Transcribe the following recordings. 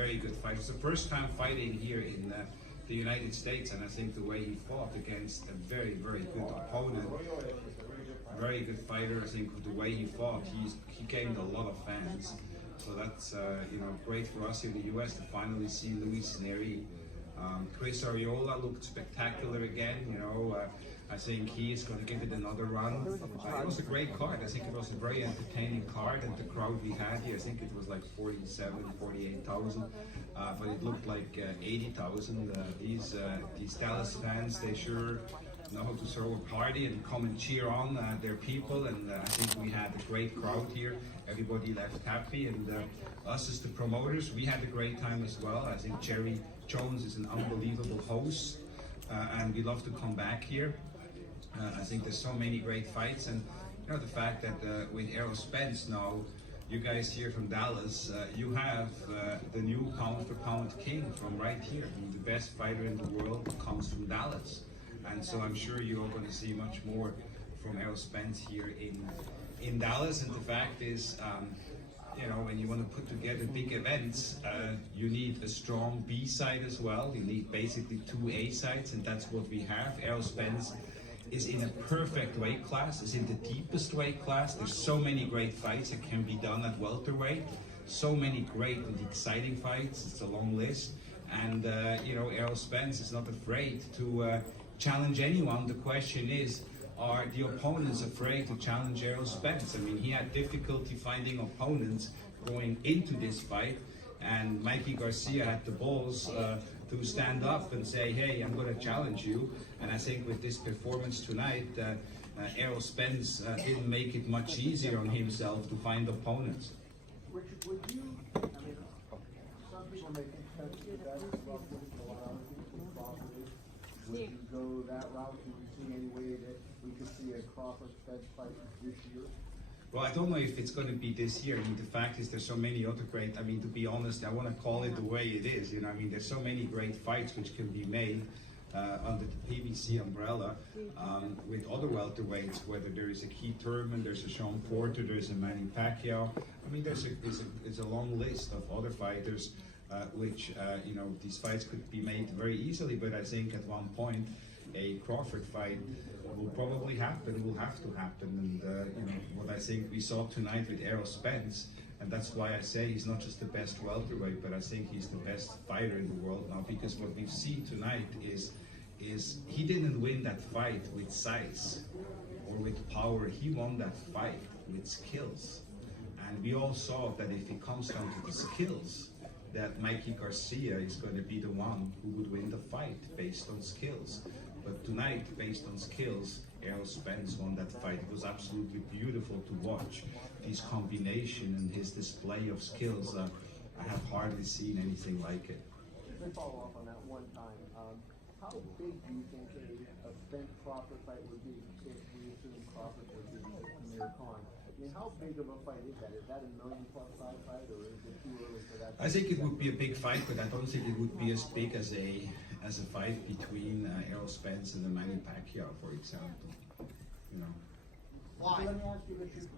very good fight. It was the first time fighting here in the United States, and I think the way he fought against a very, very good opponent, very good fighter. I think the way he fought, he gained a lot of fans. So that's great for us here in the U.S. to finally see Luis Neri. Chris Arreola looked spectacular again. I think he is going to give it another run. It was a great card. I think it was a very entertaining card, and the crowd we had here, I think it was like 47, 48,000, but it looked like 80,000. These Dallas fans, they sure know how to throw a party and come and cheer on their people, and I think we had a great crowd here. Everybody left happy, and us as the promoters, we had a great time as well. I think Jerry Jones is an unbelievable host, and we love to come back here. I think there's so many great fights, and the fact that with Errol Spence now, you guys here from Dallas, you have the new pound-for-pound king from right here. The best fighter in the world comes from Dallas, and so I'm sure you're going to see much more from Errol Spence here in Dallas. And the fact is, when you want to put together big events, you need a strong B side as well. You need basically 2 A sides, and that's what we have. Errol Spence is in a perfect weight class, is in the deepest weight class. There's so many great fights that can be done at welterweight. So many great and exciting fights. It's a long list. And, Errol Spence is not afraid to challenge anyone. The question is, are the opponents afraid to challenge Errol Spence? I mean, he had difficulty finding opponents going into this fight, and Mikey Garcia had the balls to stand up and say, hey, I'm going to challenge you. And I think with this performance tonight, Errol Spence didn't make it much easier on himself to find opponents. Richard, would you, some people may think that the best about this, a lot of other people possibly. Would you go that route? Do you see any way that we could see a Crawford-Spence fight this year? Well, I don't know if it's going to be this year. I mean, the fact is there's so many other great, to be honest, I want to call it the way it is. There's so many great fights which can be made under the PBC umbrella with other welterweights, whether there is a Keith Thurman, there's a Sean Porter, there's a Manny Pacquiao. There's a long list of other fighters which, these fights could be made very easily, but I think at one point a Crawford fight will probably happen, will have to happen. And what I think we saw tonight with Errol Spence, and that's why I say he's not just the best welterweight, but I think he's the best fighter in the world now, because what we've seen tonight is he didn't win that fight with size or with power. He won that fight with skills. And we all saw that if it comes down to the skills, that Mikey Garcia is going to be the one who would win the fight based on skills. But tonight, based on skills, Errol Spence won that fight. It was absolutely beautiful to watch his combination and his display of skills. I have hardly seen anything like it. Let me follow up on that one time. How big do you think a Spence Crawford fight would be if we assume Crawford would be Amir Khan? How big of a fight is that? Is that $1 million+ fight, or is it too early for that? I think it would be a big fight, but I don't think it would be as big as a fight between Errol Spence and Manny Pacquiao, for example. Why? Let me ask you, Richard.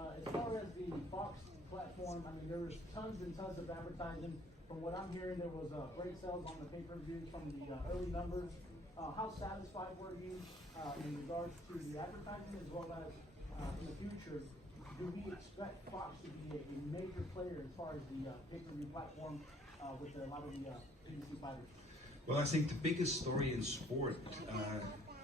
As far as the Fox platform, there was tons and tons of advertising. From what I'm hearing, there was great sales on the pay-per-views from the early numbers. How satisfied were you in regards to the advertising, as well as in the future, do we expect Fox to be a major player as far as the pay-per-view platform with a lot of the PBC fighters? Well, I think the biggest story in sport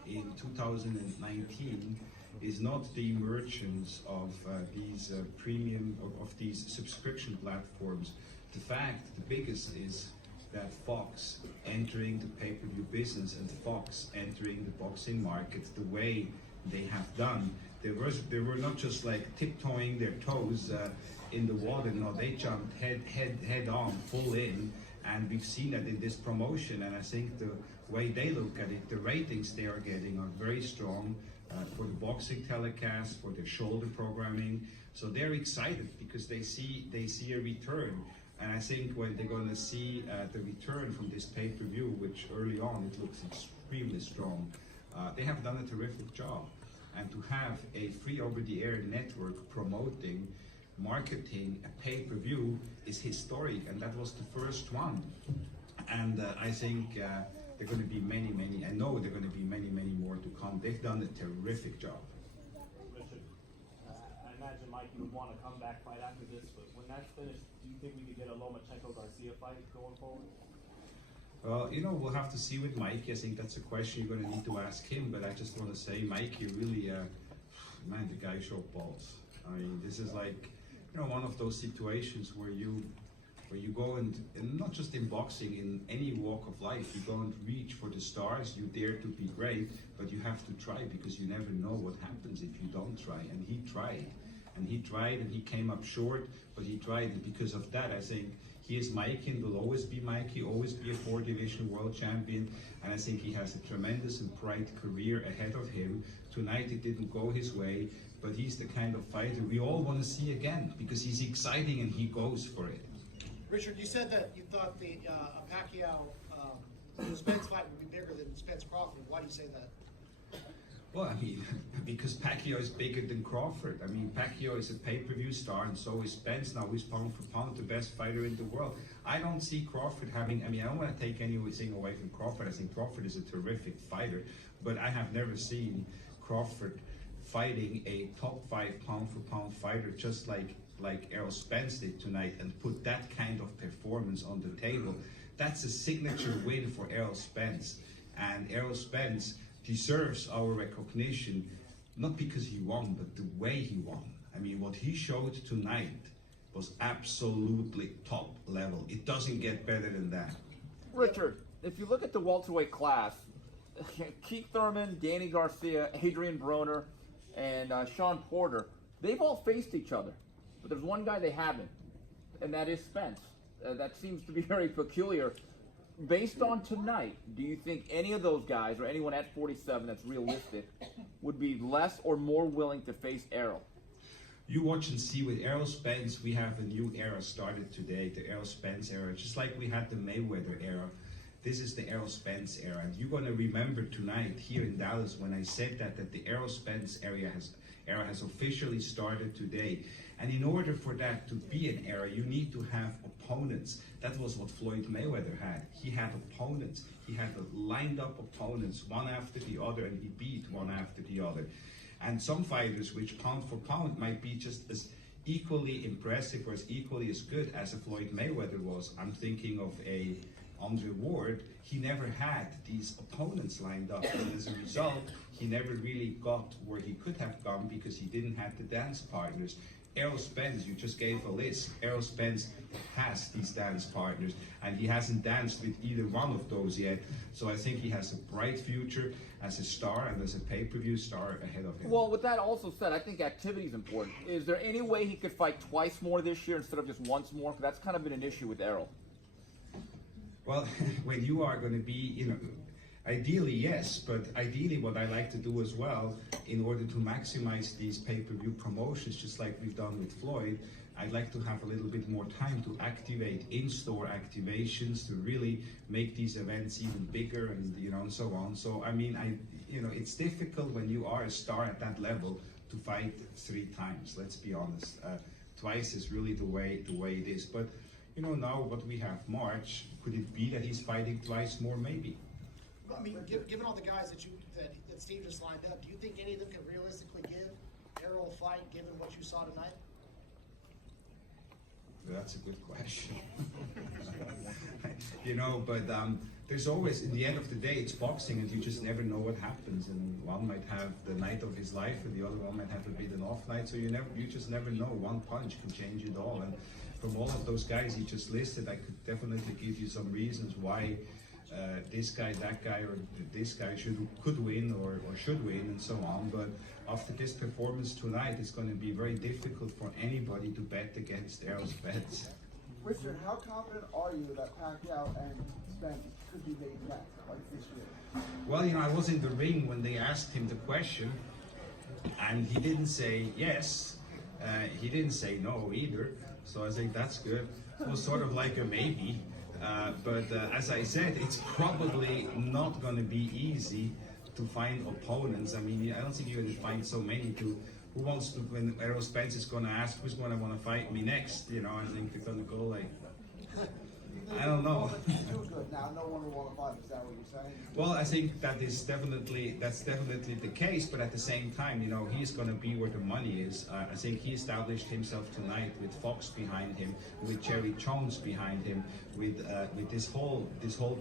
in 2019 is not the emergence of these premium, of these subscription platforms. The biggest is that Fox entering the pay-per-view business and Fox entering the boxing market the way they have done. They were not just like tiptoeing their toes in the water. No, they jumped head on, full in, and we've seen that in this promotion. And I think the way they look at it, the ratings they are getting are very strong for the boxing telecast, for their shoulder programming. So they're excited because they see a return. And I think when they're going to see the return from this pay-per-view, which early on it looks extremely strong, they have done a terrific job. And to have a free over-the-air network promoting marketing a pay-per-view is historic, and that was the first one. And I think there are going to be many, I know there are going to be many more to come. They've done a terrific job. Richard, I imagine Mike, you would want to come back fight after this, but when that's finished, do you think we could get a Lomachenko-Garcia fight going forward? Well, you know, we'll have to see with Mike. I think that's a question you're going to need to ask him. But I just want to say, Mike, you really, man, the guy showed balls. I mean, this is like, you know, one of those situations where you go and not just in boxing, in any walk of life, you go and reach for the stars. You dare to be great, but you have to try, because you never know what happens if you don't try. And he tried, and he came up short, but he tried. And because of that, I think he is Mike and will always be Mike. He'll always be a 4-division world champion, and I think he has a tremendous and bright career ahead of him. Tonight it didn't go his way, but he's the kind of fighter we all want to see again, because he's exciting and he goes for it. Richard, you said that you thought the Pacquiao Spence fight would be bigger than Spence Crawford. Why do you say that? Well, I mean, because Pacquiao is bigger than Crawford. I mean, Pacquiao is a pay-per-view star, and so is Spence. Now he's pound for pound the best fighter in the world. I don't see Crawford having, I mean, I don't want to take anything away from Crawford. I think Crawford is a terrific fighter, but I have never seen Crawford fighting a top 5 pound for pound fighter just like Errol Spence did tonight, and put that kind of performance on the table. That's a signature win for Errol Spence, and Errol Spence deserves our recognition, not because he won, but the way he won. I mean, what he showed tonight was absolutely top level. It doesn't get better than that. Richard, if you look at the welterweight class, Keith Thurman, Danny Garcia, Adrian Broner, and Sean Porter, they've all faced each other. But there's one guy they haven't, and that is Spence. That seems to be very peculiar. Based on tonight, do you think any of those guys, or anyone at 47 that's realistic, would be less or more willing to face Errol? You watch and see with Errol Spence, we have a new era started today, the Errol Spence era, just like we had the Mayweather era. This is the Errol Spence era, and you're going to remember tonight here in Dallas when I said that the Errol Spence era has officially started today. And in order for that to be an era, you need to have opponents. That was what Floyd Mayweather had. He had opponents. He had lined up opponents, one after the other, and he beat one after the other. And some fighters, which pound for pound might be just as equally impressive or as equally as good as a Floyd Mayweather was. I'm thinking of a Andre Ward. He never had these opponents lined up, and as a result, he never really got where he could have gone because he didn't have the dance partners. Errol Spence, you just gave a list. Errol Spence has these dance partners, and he hasn't danced with either one of those yet. So I think he has a bright future as a star and as a pay-per-view star ahead of him. Well, with that also said, I think activity is important. Is there any way he could fight twice more this year instead of just once more? Because that's kind of been an issue with Errol. Well, when you are going to be, you know, ideally, yes, but ideally what I like to do as well, in order to maximize these pay-per-view promotions, just like we've done with Floyd, I'd like to have a little bit more time to activate in-store activations to really make these events even bigger, and you know, and so on. So I mean, it's difficult when you are a star at that level to fight 3 times. Let's be honest. Twice is really the way it is. But you know, now what we have, March, could it be that he's fighting twice more? Maybe. I mean, given all the guys that Steve just lined up, do you think any of them can realistically give Errol a fight, given what you saw tonight? That's a good question. You know, but there's always, in the end of the day, it's boxing, and you just never know what happens. And one might have the night of his life, and the other one might have a bit an off night. So you just never know. One punch can change it all. And from all of those guys he just listed, I could definitely give you some reasons why this guy, that guy, or this guy could win or should win, and so on. But after this performance tonight, it's going to be very difficult for anybody to bet against Errol Spence. Richard, how confident are you that Pacquiao and Spence could be made back like this year? Well, you know, I was in the ring when they asked him the question, and he didn't say yes. He didn't say no either. So I think that's good. It was sort of like a maybe. But as I said, it's probably not going to be easy to find opponents. I mean, I don't think you're going to find so many to who wants to, when Errol Spence is going to ask who's going to want to fight me next, you know, I think they're going to go like, I don't know. Too good now. No one will want to fight. Is that what you're saying? Well, I think that's definitely the case, but at the same time, you know, he's going to be where the money is. I think he established himself tonight with Fox behind him, with Jerry Jones behind him, with this whole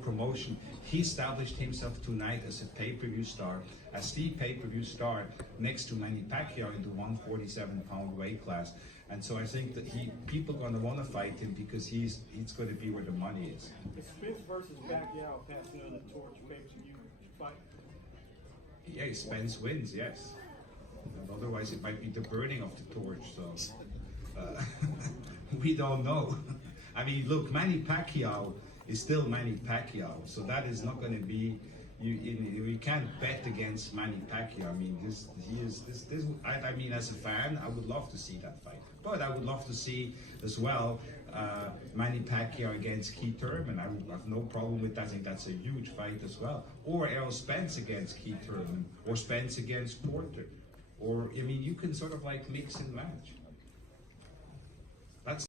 promotion. He established himself tonight as a pay-per-view star, as the pay-per-view star next to Manny Pacquiao in the 147-pound weight class. And so I think that people are going to want to fight him because he's going to be where the money is. Is Spence versus Pacquiao passing on the torch pay-per-view fight? Yeah, Spence wins, yes. And otherwise, it might be the burning of the torch. So we don't know. I mean, look, Manny Pacquiao is still Manny Pacquiao, so that is not going to be. You can't bet against Manny Pacquiao. I mean, I mean, as a fan, I would love to see that fight. But I would love to see as well Manny Pacquiao against Keith Thurman. I would have no problem with that. I think that's a huge fight as well. Or Errol Spence against Keith Thurman, or Spence against Porter. Or, I mean, you can sort of like mix and match.